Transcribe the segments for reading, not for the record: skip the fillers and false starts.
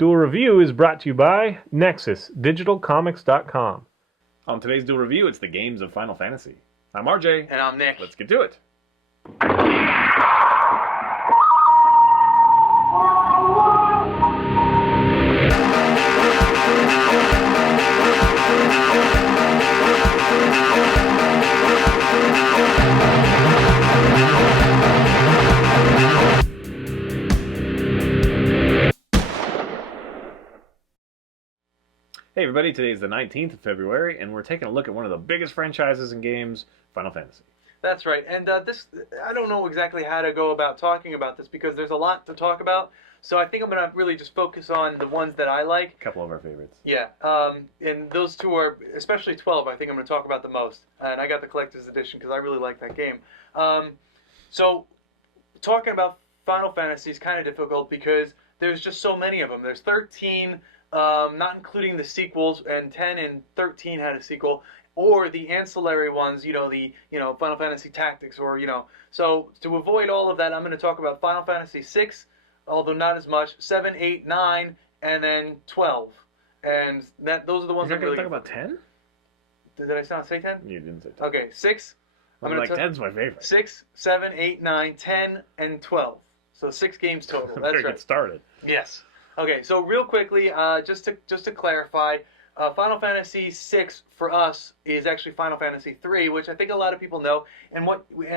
Duel Review is brought to you by NexusDigitalComics.com. On today's Duel Review, it's the games of Final Fantasy. I'm RJ. And I'm Nick. Let's get to it. Hey everybody, today is the 19th of February, and we're taking a look at one of the biggest franchises in games, Final Fantasy. That's right. And I don't know exactly how to go about talking about this because there's a lot to talk about. So I think I'm going to really just focus on the ones that I like. A couple of our favorites. Yeah. And those two are, especially 12, I think I'm going to talk about the most. And I got the collector's edition because I really like that game. So talking about Final Fantasy is kind of difficult because there's just so many of them. There's 13... not including the sequels, and 10 and 13 had a sequel, or the ancillary ones, Final Fantasy Tactics, or, So, to avoid all of that, I'm going to talk about Final Fantasy 6, although not as much, 7, 8, 9, and then 12. And those are the ones You're I'm really... going to talk about 10? Did I say 10? You didn't say 10. Okay, 6. I'm like, 10's my favorite. 6, 7, 8, 9, 10, and 12. So 6 games total. That's Better right. get started. Yes. Okay, so real quickly, just to clarify, Final Fantasy VI for us is actually Final Fantasy III, which I think a lot of people know, and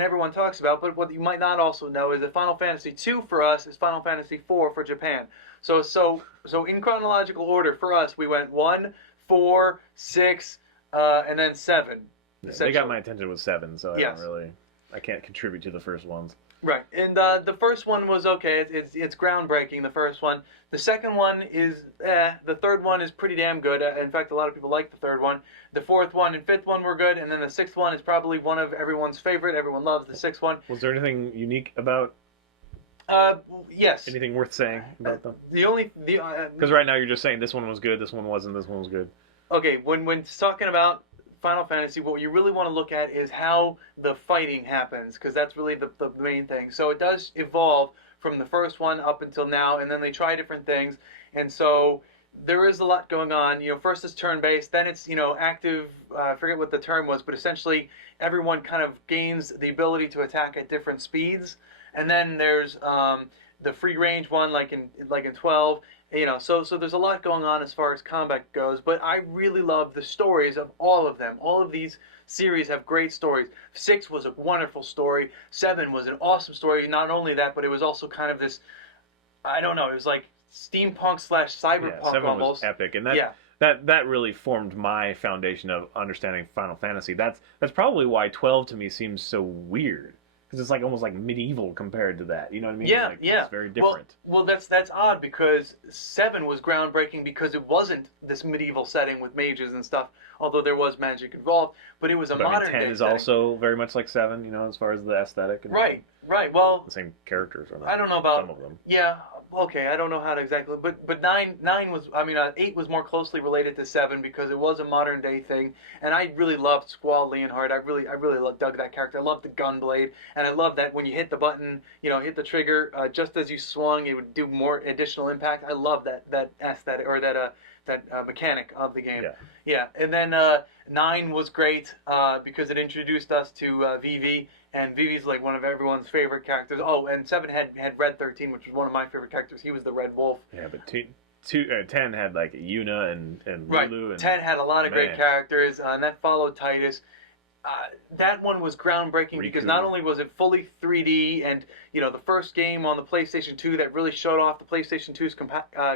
everyone talks about. But what you might not also know is that Final Fantasy II for us is Final Fantasy IV for Japan. So in chronological order for us, we went 1, 4, 6, and then 7. Yeah, they got my attention with 7, so Yes. I can't contribute to the first ones. Right, and the first one was okay. It's groundbreaking. The first one. The second one is The third one is pretty damn good. In fact, a lot of people like the third one. The fourth one and fifth one were good, and then the sixth one is probably one of everyone's favorite. Everyone loves the sixth one. Was there anything unique about? Yes. Anything worth saying about them? Because right now you're just saying this one was good, this one wasn't, this one was good. Okay, when talking about Final Fantasy, what you really want to look at is how the fighting happens, because that's really the main thing. So it does evolve from the first one up until now, and then they try different things, and so there is a lot going on. First it's turn-based, then it's active. I forget what the term was, but essentially everyone kind of gains the ability to attack at different speeds, and then there's the free range one, like in 12. So there's a lot going on as far as combat goes, but I really love the stories of all of them. All of these series have great stories. 6 was a wonderful story. 7 was an awesome story. Not only that, but it was also kind of this, I don't know, it was like steampunk / cyberpunk 7 almost. was epic, and that really formed my foundation of understanding Final Fantasy. That's probably why 12 to me seems so weird. Because it's almost like medieval compared to that. You know what I mean? Yeah, yeah. It's very different. Well, that's odd because 7 was groundbreaking because it wasn't this medieval setting with mages and stuff, although there was magic involved, but it was a modern day 10 is setting. Also very much like 7, as far as the aesthetic. And right. Well, the same characters. Or not, I don't know about some of them. Yeah. Okay, I don't know how to exactly, but 8 was more closely related to 7 because it was a modern day thing, and I really loved Squall Leonhard. I really dug that character. I loved the gunblade, and I love that when you hit the button, hit the trigger, just as you swung, it would do more additional impact. I love that aesthetic or that mechanic of the game. Yeah. And then 9 was great because it introduced us to Vivi. And Vivi's like one of everyone's favorite characters. Oh, and 7 had Red 13, which was one of my favorite characters. He was the Red Wolf. Yeah, but 10 had like Yuna and right. Lulu. And 10 had a lot of great characters, and that followed Titus. That one was groundbreaking because not only was it fully 3D, and the first game on the PlayStation 2 that really showed off the PlayStation 2's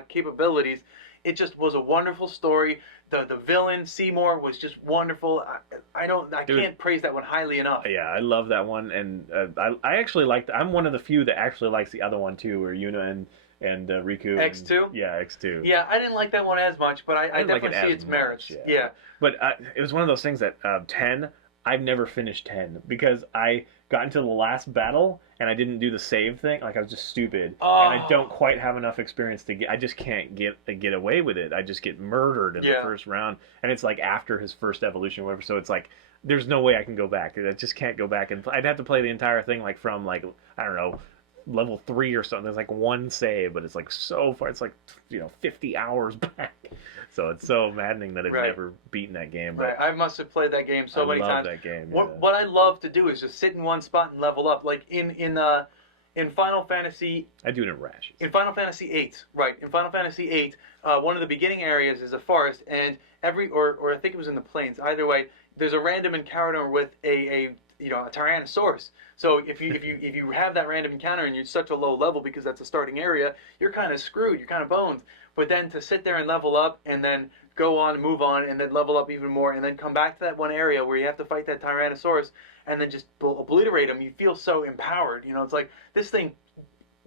capabilities. It just was a wonderful story. The villain Seymour was just wonderful. I can't praise that one highly enough. Yeah, I love that one, and I actually liked. I'm one of the few that actually likes the other one too, where Yuna and Riku. X2. Yeah, X2. Yeah, I didn't like that one as much, but I definitely see its merits. Yeah. But it was one of those things that 10. I've never finished 10 because I got into the last battle and I didn't do the save thing. Like I was just stupid, and I don't quite have enough experience to get. I just can't get away with it. I just get murdered in the first round, and it's like after his first evolution, or whatever. So it's like there's no way I can go back. I just can't go back, and I'd have to play the entire thing from I don't know, level 3 or something. There's like one save, but it's like so far. It's like 50 hours back. So it's so maddening that I've Right. never beaten that game. Right. But I must have played that game so I many love times. that game. What I love to do is just sit in one spot and level up. Like in Final Fantasy I do it in rashes. In Final Fantasy VIII, right? In Final Fantasy VIII, one of the beginning areas is a forest, and or I think it was in the plains. Either way, there's a random encounter with a Tyrannosaurus. So if you have that random encounter and you're such a low level because that's a starting area, you're kind of screwed. You're kind of boned. But then to sit there and level up and then go on and move on and then level up even more and then come back to that one area where you have to fight that Tyrannosaurus and then just obliterate him, you feel so empowered. It's like this thing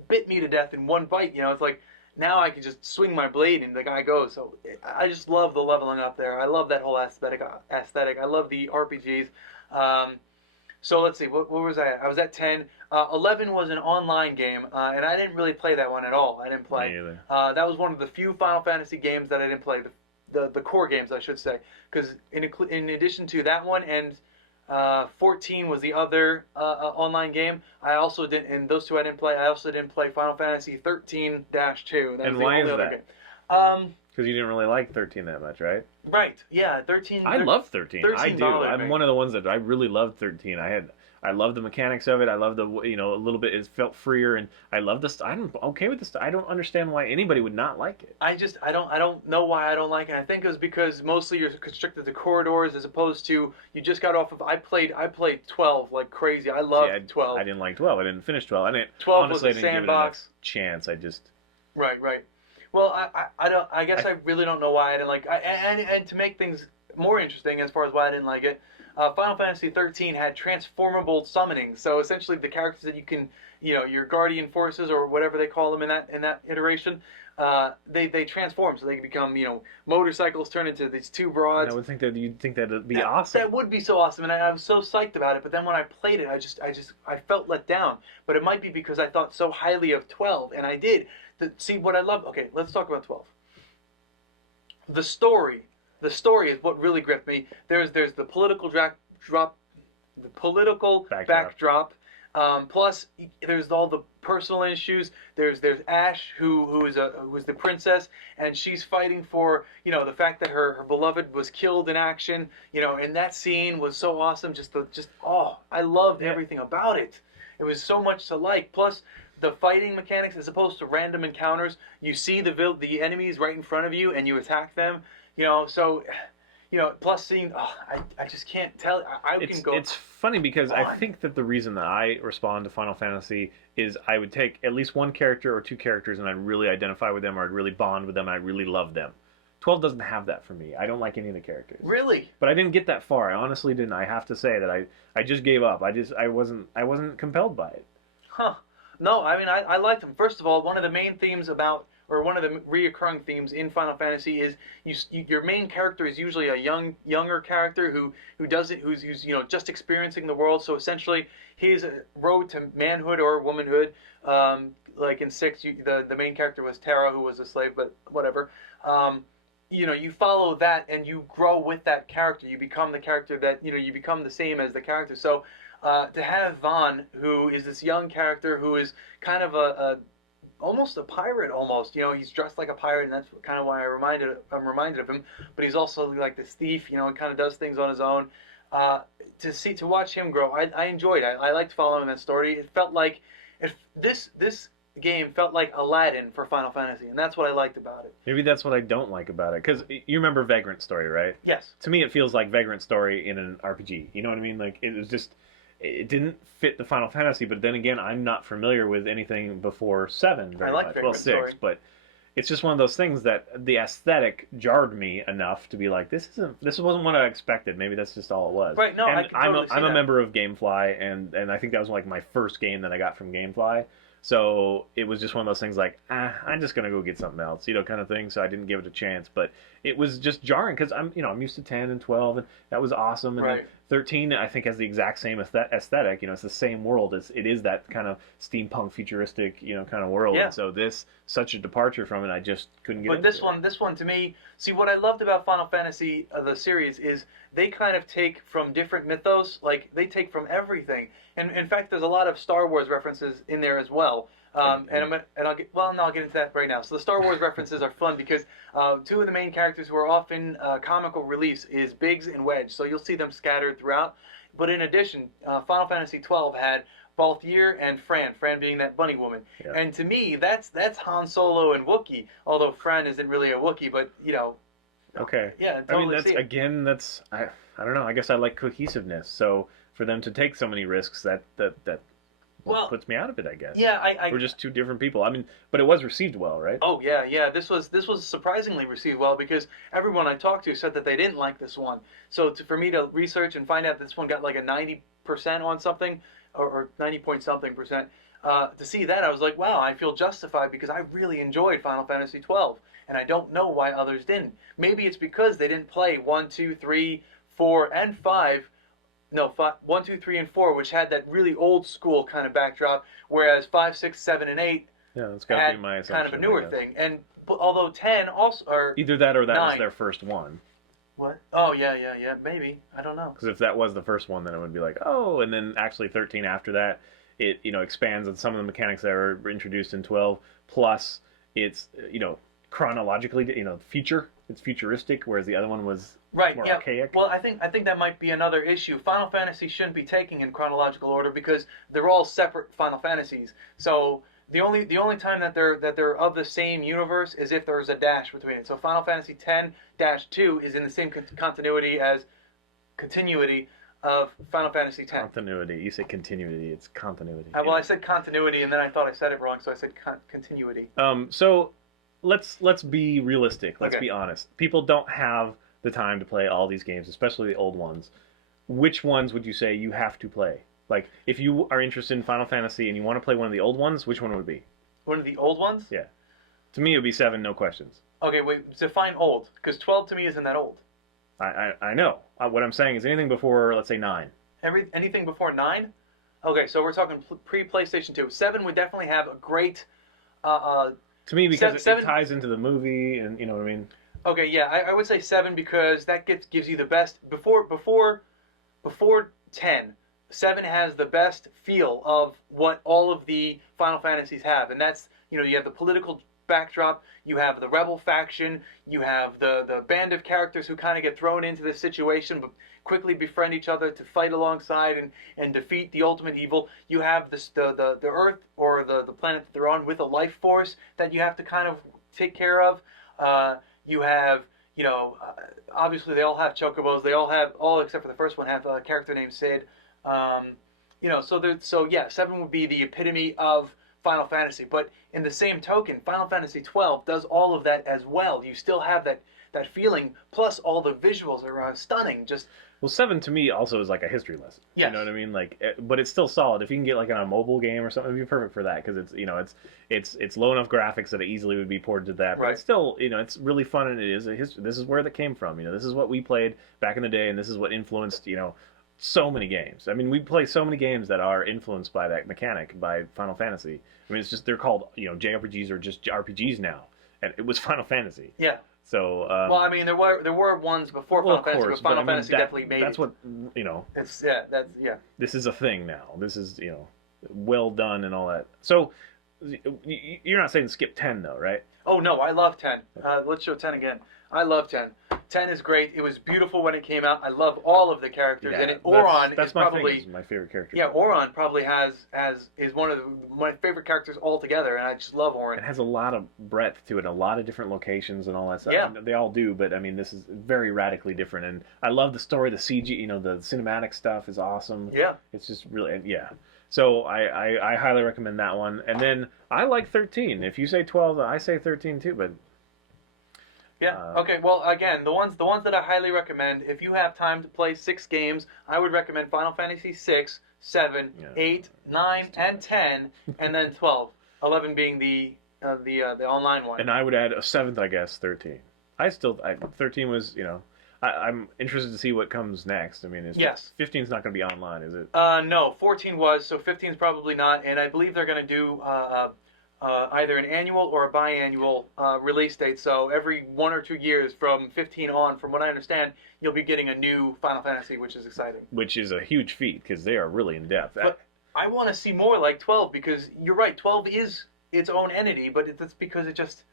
bit me to death in one bite. It's like now I can just swing my blade and the guy goes. So I just love the leveling up there. I love that whole aesthetic. I love the RPGs. So let's see, what was I at? I was at 10. 11 was an online game, and I didn't really play that one at all. I didn't play. Me either. That was one of the few Final Fantasy games that I didn't play. The core games, I should say, because in addition to that one and 14 was the other online game. I also didn't, and those two I didn't play. I also didn't play Final Fantasy 13-2. And why is that? Because you didn't really like 13 that much, right? Right. Yeah, 13. I love 13. 13 I do. bothered I'm me. one of the ones that I really loved 13. I love the mechanics of it. I love the a little bit. It felt freer, and I love the. I'm okay with this. I don't understand why anybody would not like it. I don't know why I don't like it. I think it was because mostly you're constricted to corridors as opposed to you just got off of. I played 12 like crazy. I loved 12. I didn't like 12. I didn't finish 12. I didn't. 12 honestly, was a I didn't sandbox. give it enough chance. I just. Right. Well, I don't. I guess I really don't know why I didn't like. And to make things more interesting as far as why I didn't like it, Final Fantasy 13 had transformable summoning. So essentially, the characters that you can, your guardian forces or whatever they call them in that iteration, they transform. So they can become, motorcycles turn into these two broads. And I would think that you'd think that'd be awesome. That would be so awesome, and I was so psyched about it. But then when I played it, I felt let down. But it might be because I thought so highly of 12, and I did. See what I love. Okay, let's talk about 12. The story is what really gripped me. There's the political backdrop. Plus, there's all the personal issues. There's Ash, who is the princess, and she's fighting for the fact that her beloved was killed in action. And that scene was so awesome. I loved everything about it. It was so much to like. Plus, the fighting mechanics, as opposed to random encounters, you see the enemies right in front of you and you attack them. Plus seeing, I just can't tell. It's funny because I think that the reason that I respond to Final Fantasy is I would take at least one character or two characters and I'd really identify with them or I'd really bond with them and I'd really love them. 12 doesn't have that for me. I don't like any of the characters. Really? But I didn't get that far. I honestly didn't. I have to say that I just gave up. I wasn't compelled by it. Huh. No, I mean, I liked them. First of all, one of the main themes one of the reoccurring themes in Final Fantasy is your main character is usually a younger character who's just experiencing the world. So essentially, his road to manhood or womanhood, like in 6, the main character was Terra, who was a slave, but whatever. You follow that and you grow with that character. You become the character that you become the same as the character. So. To have Vaughn, who is this young character who is kind of almost a pirate, almost. He's dressed like a pirate, and that's kind of why I'm reminded of him. But he's also like this thief, and kind of does things on his own. To watch him grow, I enjoyed it. I liked following that story. It felt like this game felt like Aladdin for Final Fantasy, and that's what I liked about it. Maybe that's what I don't like about it, because you remember Vagrant Story, right? Yes. To me, it feels like Vagrant Story in an RPG. You know what I mean? Like, it was just... It didn't fit the Final Fantasy, but then again, I'm not familiar with anything before 7 very much. Well, 6, Story. But it's just one of those things that the aesthetic jarred me enough to be like, this wasn't what I expected. Maybe that's just all it was. Right? No, and I can totally see I'm that. a member of GameFly, and I think that was like my first game that I got from GameFly. So it was just one of those things like, I'm just gonna go get something else, kind of thing. So I didn't give it a chance, but it was just jarring because I'm used to 10 and 12, and that was awesome. And right. 13, I think, has the exact same aesthetic. You know, it's the same world. It is that kind of steampunk, futuristic, you know, kind of world. Yeah. And so such a departure from it, I just couldn't get into it. This one to me, see what I loved about Final Fantasy the series is they kind of take from different mythos, like they take from everything. And in fact, there's a lot of Star Wars references in there as well. I'll get into that right now. So the Star Wars references are fun because two of the main characters who are often comical reliefs is Biggs and Wedge. So you'll see them scattered throughout. But in addition, Final Fantasy 12 had Balthier and Fran being that bunny woman. Yeah. And to me, that's Han Solo and Wookiee. Although Fran isn't really a Wookiee, but you know. Okay. Yeah, totally. I mean, I don't know. I guess I like cohesiveness. So for them to take so many risks, that puts me out of it, I guess. Yeah, we're just two different people. I mean, but it was received well, right? Oh yeah. This was surprisingly received well because everyone I talked to said that they didn't like this one. So for me to research and find out this one got like a 90% on something, or 90 point something percent, to see that I was like, wow, I feel justified because I really enjoyed Final Fantasy 12, and I don't know why others didn't. Maybe it's because they didn't play 1, 2, 3, 4, and 5. No, 1, 2, 3, and 4, which had that really old school kind of backdrop, whereas 5, 6, 7, and 8 that's got to be my assumption. kind of a newer thing. And although 10 also, or either that or that 9. was their first one. What? Oh yeah, maybe. I don't know. Because if that was the first one, then it would be like, oh, and then actually 13 after that, it expands on some of the mechanics that were introduced in 12. Plus, it's chronologically, it's futuristic, whereas the other one was right, more yeah. archaic. Well, I think that might be another issue. Final Fantasy shouldn't be taken in chronological order because they're all separate Final Fantasies. So the only time that they're of the same universe is if there's a dash between it. So Final Fantasy X-2 is in the same continuity of Final Fantasy X. Continuity. You say continuity. It's continuity. Well, I said continuity, and then I thought I said it wrong, so I said continuity. So let's be realistic. Let's Okay. be honest. People don't have the time to play all these games, especially the old ones. Which ones would you say you have to play? Like, if you are interested in Final Fantasy and you want to play one of the old ones, which one would it be? One of the old ones? Yeah. To me, it would be 7, no questions. Okay, wait, define old, because 12 to me isn't that old. I know. What I'm saying is anything before, let's say, 9. Anything before 9? Okay, so we're talking pre-PlayStation 2. 7 would definitely have a great... to me, because seven, it ties into the movie, and you know what I mean? Okay, yeah, I would say 7 because that gives you the best... Before 10, 7 has the best feel of what all of the Final Fantasies have. And that's, you have the political backdrop, you have the rebel faction, you have the band of characters who kind of get thrown into this situation but quickly befriend each other to fight alongside and defeat the ultimate evil. You have the Earth or the planet that they're on with a life force that you have to kind of take care of. You have, obviously they all have chocobos. They all except for the first one have a character named Sid. So 7 would be the epitome of Final Fantasy. But in the same token, Final Fantasy 12 does all of that as well. You still have that feeling, plus all the visuals are stunning. Well, 7 to me also is like a history lesson. Yes. You know what I mean? But it's still solid. If you can get like on a mobile game or something, it'd be perfect for that because it's low enough graphics that it easily would be ported to that. But right. It's still it's really fun and it is a history. This is where that came from. This is what we played back in the day, and this is what influenced so many games. I mean, we play so many games that are influenced by that mechanic by Final Fantasy. I mean, it's just they're called JRPGs or just RPGs now, and it was Final Fantasy. Yeah. So well, I mean, there were ones before Final Fantasy, but Final Fantasy definitely made that's it. That's what This is a thing now. This is well done and all that. So you're not saying skip 10 though, right? Oh no, I love 10. Let's show 10 again. I love 10. 10 is great. It was beautiful when it came out. I love all of the characters in it. Auron is probably my favorite character. Yeah, Auron probably is one of my favorite characters altogether, and I just love Auron. It has a lot of breadth to it, a lot of different locations and all that stuff. Yeah. I mean, they all do, but I mean, this is very radically different. And I love the story, the CG, the cinematic stuff is awesome. Yeah. It's just really, yeah. So I highly recommend that one. And then I like 13. If you say 12, I say 13 too, but... Yeah. Okay. Well, again, the ones that I highly recommend. If you have time to play 6 games, I would recommend Final Fantasy 6, 7, 8, 9, and 10, and then 12. 11 being the online one. And I would add a 7th, I guess, 13. 13 was I'm interested to see what comes next. I mean, Yes. 15's not going to be online, is it? No, 14 was, so 15's probably not, and I believe they're going to do either an annual or a biannual release date. So every 1 or 2 years from 15 on, from what I understand, you'll be getting a new Final Fantasy, which is exciting. Which is a huge feat because they are really in depth. But I want to see more like 12 because you're right, 12 is its own entity, but it's because it just.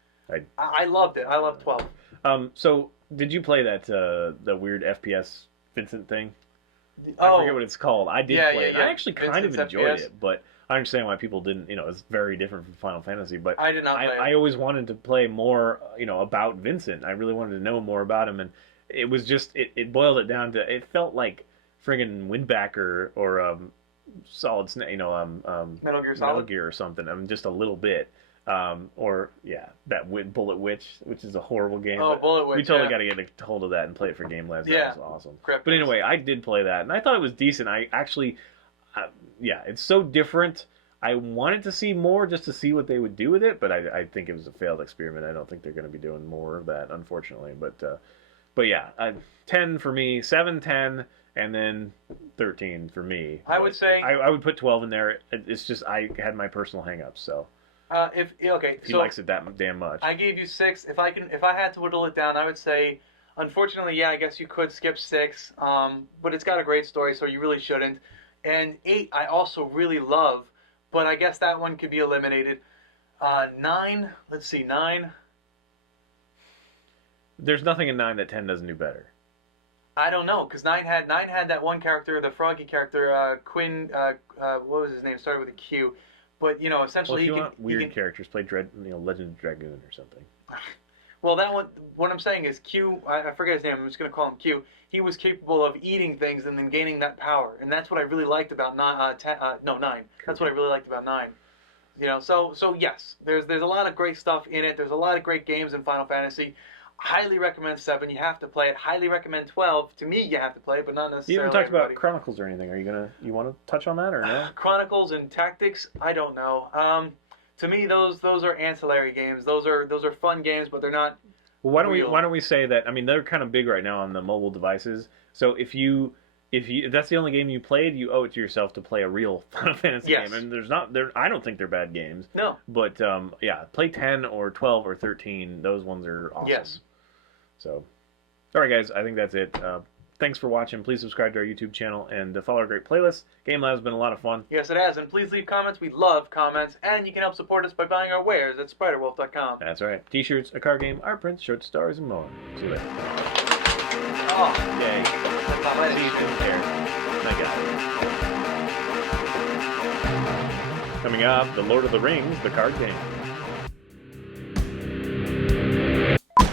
I loved it. I love 12. So did you play that the weird FPS Vincent thing? I forget what it's called. I did play it. Yeah. I actually kind Vincent's of enjoyed FPS. it, but I understand why people didn't. It's very different from Final Fantasy. But I did not play it. I always wanted to play more, about Vincent. I really wanted to know more about him, and it was just it boiled it down to it felt like friggin' Windbacker or Solid Snake, Metal Gear Solid? Metal Gear or something. I mean, just a little bit. That Bullet Witch, which is a horrible game. Oh, Bullet Witch. We totally got to get a hold of that and play it for Game Labs. Yeah. That was awesome. Correct. But anyway, I did play that, and I thought it was decent. I actually, it's so different. I wanted to see more just to see what they would do with it, but I think it was a failed experiment. I don't think they're going to be doing more of that, unfortunately. But yeah, 10 for me, 7, 10, and then 13 for me. I would say I would put 12 in there. It's just I had my personal hang-ups, so. If he likes it that damn much. I gave you 6. If I had to whittle it down, I would say, unfortunately, yeah, I guess you could skip 6. But it's got a great story, so you really shouldn't. And 8, I also really love, but I guess that one could be eliminated. 9, let's see, 9. There's nothing in 9 that 10 doesn't do better. I don't know, because 9 had that one character, the froggy character, Quinn. What was his name? Started with a Q. But essentially, well, if you want weird characters, play Legend of Dragoon or something. Well, that one. What I'm saying is Q. I forget his name. I'm just gonna call him Q. He was capable of eating things and then gaining that power, and that's what I really liked about 9. That's what I really liked about 9. So yes, there's a lot of great stuff in it. There's a lot of great games in Final Fantasy. Highly recommend 7. You have to play it. Highly recommend 12. To me, you have to play it, but not necessarily. You haven't talked everybody. about Chronicles or anything. You want to touch on that or no? Chronicles and Tactics, I don't know. To me, those are ancillary games. Those are fun games, but they're not. Well, why don't we say that? I mean, they're kind of big right now on the mobile devices. So if that's the only game you played, you owe it to yourself to play a real Final Fantasy game. And I don't think they're bad games. No. But play 10 or 12 or 13. Those ones are awesome. Yes. So, all right, guys, I think that's it. Thanks for watching. Please subscribe to our YouTube channel and follow our great playlist. Game Lab has been a lot of fun. Yes, it has. And please leave comments. We love comments. And you can help support us by buying our wares at SpiderWolf.com. That's right. T-shirts, a card game, art prints, short stories, and more. See you later. Oh, Yay. that's not my See you soon, Karen. Coming up, The Lord of the Rings, the card game.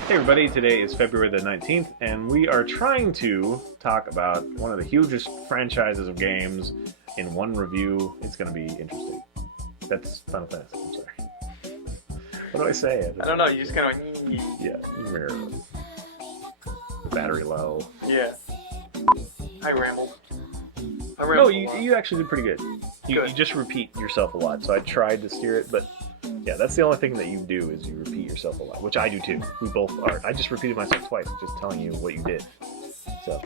Hey everybody, today is February the 19th, and we are trying to talk about one of the hugest franchises of games in one review. It's going to be interesting. That's Final Fantasy, I'm sorry. What do I say? I don't know, you just kind of... Yeah, battery low. Yeah. I rambled. No, you actually did pretty good. You just repeat yourself a lot, so I tried to steer it, but yeah, that's the only thing that you do is you repeat yourself a lot, which I do too. We both are. I just repeated myself twice, just telling you what you did. So,